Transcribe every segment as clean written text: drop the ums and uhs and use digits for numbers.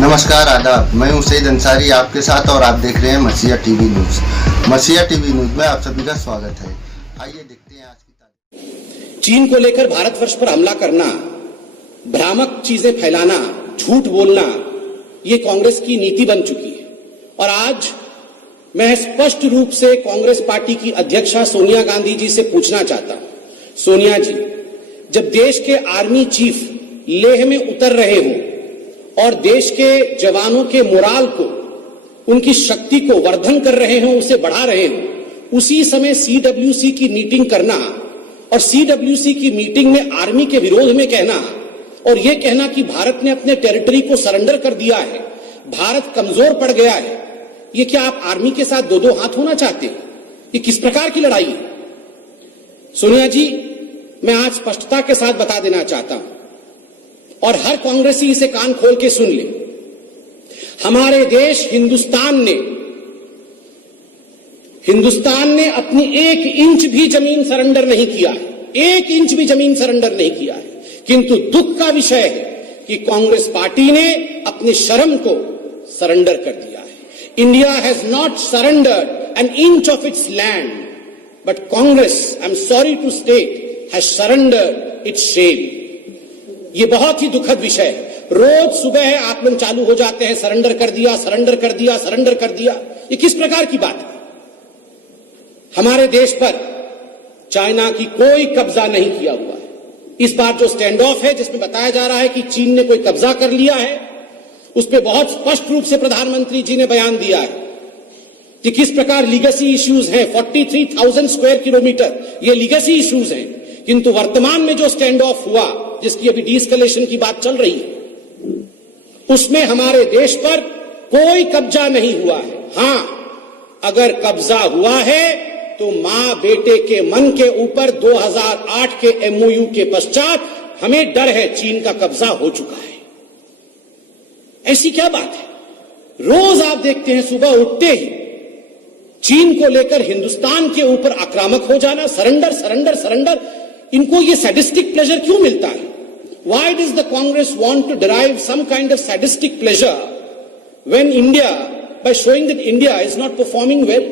नमस्कार, आदाब। मैं हूं सईद अंसारी आपके साथ और आप देख रहे हैं मसीहा टीवी न्यूज़। मसीहा टीवी न्यूज़ में आप सभी का स्वागत है। आइए देखते हैं आज की तारीख। चीन को लेकर भारतवर्ष पर हमला करना, भ्रामक चीजें फैलाना, झूठ बोलना, ये कांग्रेस की नीति बन चुकी है। और आज मैं स्पष्ट रूप से कांग्रेस पार्टी की अध्यक्षा सोनिया गांधी जी से पूछना चाहता हूं। सोनिया जी, जब देश के आर्मी चीफ लेह में उतर रहे हों और देश के जवानों के मोराल को, उनकी शक्ति को वर्धन कर रहे हों, उसे बढ़ा रहे हों, उसी समय सीडब्ल्यूसी की मीटिंग करना और सीडब्ल्यूसी की मीटिंग में आर्मी के विरोध में कहना और यह कहना कि भारत ने अपने टेरिटरी को सरेंडर कर दिया है, भारत कमजोर पड़ गया है, ये क्या आप आर्मी के साथ दो दो हाथ होना चाहते हैं? ये किस प्रकार की लड़ाई है? सोनिया जी, मैं आज स्पष्टता के साथ बता देना चाहता हूं और हर कांग्रेसी इसे कान खोल के सुन ले। हमारे देश हिंदुस्तान ने अपनी 1 इंच भी जमीन सरेंडर नहीं किया है, 1 इंच भी जमीन सरेंडर नहीं किया है। किंतु दुख का विषय है कि कांग्रेस पार्टी ने अपनी शर्म को सरेंडर कर दिया है। India has not surrendered an inch of its land, but Congress, I am sorry to state, has surrendered its shame. ये बहुत ही दुखद विषय है। रोज सुबह आप लोग चालू हो जाते हैं, सरेंडर कर दिया, सरेंडर कर दिया, सरेंडर कर दिया। ये किस प्रकार की बात है? हमारे देश पर चाइना की कोई कब्जा नहीं किया हुआ है। इस बार जो स्टैंड ऑफ है, जिसमें बताया जा रहा है कि चीन ने कोई कब्जा कर लिया है, उस पर बहुत स्पष्ट रूप से प्रधानमंत्री जी ने बयान दिया है कि किस प्रकार लीगेसी इश्यूज हैं। 43,000 स्क्वायर किलोमीटर ये लीगेसी इश्यूज हैं। किंतु वर्तमान में जो स्टैंड ऑफ हुआ, जिसकी अभी डीएस्केलेशन की बात चल रही है, उसमें हमारे देश पर कोई कब्जा नहीं हुआ है। हां, अगर कब्जा हुआ है तो मां बेटे के मन के ऊपर 2008 के एमओयू के पश्चात हमें डर है, चीन का कब्जा हो चुका है। ऐसी क्या बात है? रोज आप देखते हैं सुबह उठते ही चीन को लेकर हिंदुस्तान के ऊपर आक्रामक हो जाना, सरेंडर सरेंडर सरेंडर। इनको ये सैडिस्टिक प्लेजर क्यों मिलता है? Why does the Congress want to derive some kind of sadistic pleasure when India, by showing that India is not performing well?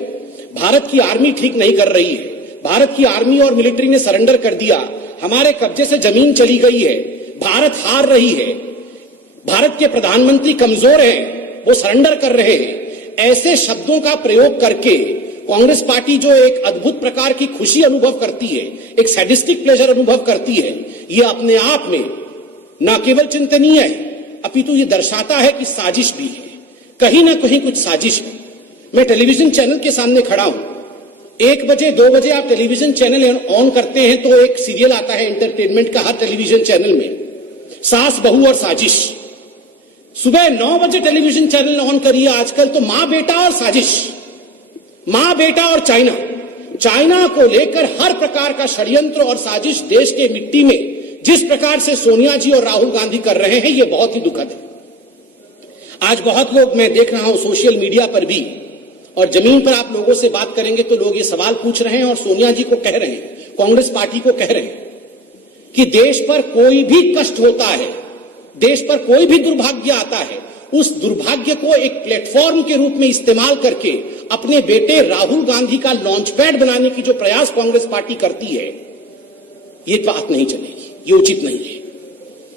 Bharat की आर्मी ठीक नहीं कर रही है, भारत की आर्मी और मिलिट्री ने सरेंडर कर दिया, हमारे कब्जे से जमीन चली गई है, भारत हार रही है, भारत के प्रधानमंत्री कमजोर हैं, वो सरेंडर कर रहे हैं। ऐसे शब्दों का प्रयोग करके कांग्रेस पार्टी जो एक अद्भुत प्रकार की खुशी अनुभव करती है, एक सैडिस्टिक प्लेजर अनुभव करती है, ये अपने आप में न केवल चिंतनीय है, अपितु ये दर्शाता है कि साजिश भी है, कहीं ना कहीं कुछ साजिश है। मैं टेलीविजन चैनल के सामने खड़ा हूं, 1 बजे 2 बजे आप टेलीविजन चैनल ऑन करते हैं तो एक सीरियल आता है एंटरटेनमेंट का हर टेलीविजन चैनल में, सास बहू और साजिश। सुबह 9 बजे टेलीविजन चैनल ऑन करिए आजकल तो मां बेटा और साजिश, मां बेटा और चाइना को लेकर हर प्रकार का षड्यंत्र और साजिश देश के मिट्टी में जिस प्रकार से सोनिया जी और राहुल गांधी कर रहे हैं, यह बहुत ही दुखद है। आज बहुत लोग, मैं देख रहा हूं सोशल मीडिया पर भी और जमीन पर आप लोगों से बात करेंगे तो लोग ये सवाल पूछ रहे हैं और सोनिया जी को कह रहे हैं, कांग्रेस पार्टी को कह रहे हैं कि देश पर कोई भी कष्ट होता है, देश पर कोई भी दुर्भाग्य आता है, उस दुर्भाग्य को एक प्लेटफॉर्म के रूप में इस्तेमाल करके अपने बेटे राहुल गांधी का लॉन्च पैड बनाने की जो प्रयास कांग्रेस पार्टी करती है, ये बात नहीं चलेगी, ये उचित नहीं है।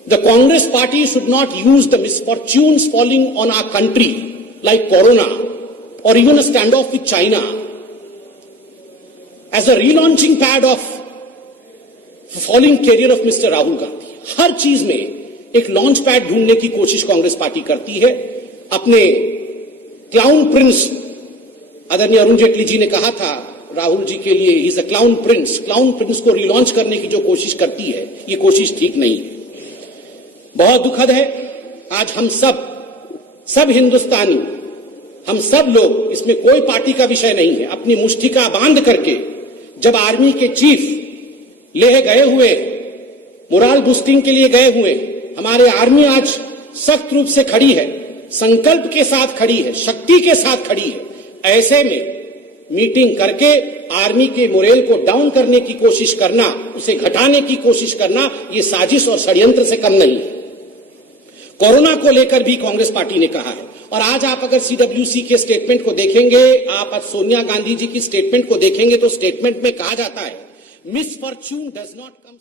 The Congress party should not use the misfortunes falling on our country like corona और even a stand off with China as a relaunching pad of falling career of mister Rahul Gandhi. हर चीज में एक लॉन्च पैड ढूंढने की कोशिश कांग्रेस पार्टी करती है। अपने क्लाउन प्रिंस, आदरणीय अरुण जेटली जी ने कहा था राहुल जी के लिए, he is a clown Prince को रिलॉन्च करने की जो कोशिश करती है, ये कोशिश ठीक नहीं है, बहुत दुखद है। आज हम सब हिंदुस्तानी, हम सब लोग, इसमें कोई पार्टी का विषय नहीं है, अपनी मुष्टिका बांध करके जब आर्मी के चीफ लेह गए हुए, मोराल बूस्टिंग के लिए गए हुए, हमारे आर्मी आज सख्त रूप से खड़ी है, संकल्प के साथ खड़ी है, शक्ति के साथ खड़ी है। ऐसे में मीटिंग करके आर्मी के मोरेल को डाउन करने की कोशिश करना, उसे घटाने की कोशिश करना, ये साजिश और षड्यंत्र से कम नहीं है। कोरोना को लेकर भी कांग्रेस पार्टी ने कहा है। और आज आप अगर सीडब्ल्यूसी के स्टेटमेंट को देखेंगे, आप आज सोनिया गांधी जी की स्टेटमेंट को देखेंगे तो स्टेटमेंट में कहा जाता है, मिसफॉर्च्यून डज नॉट कम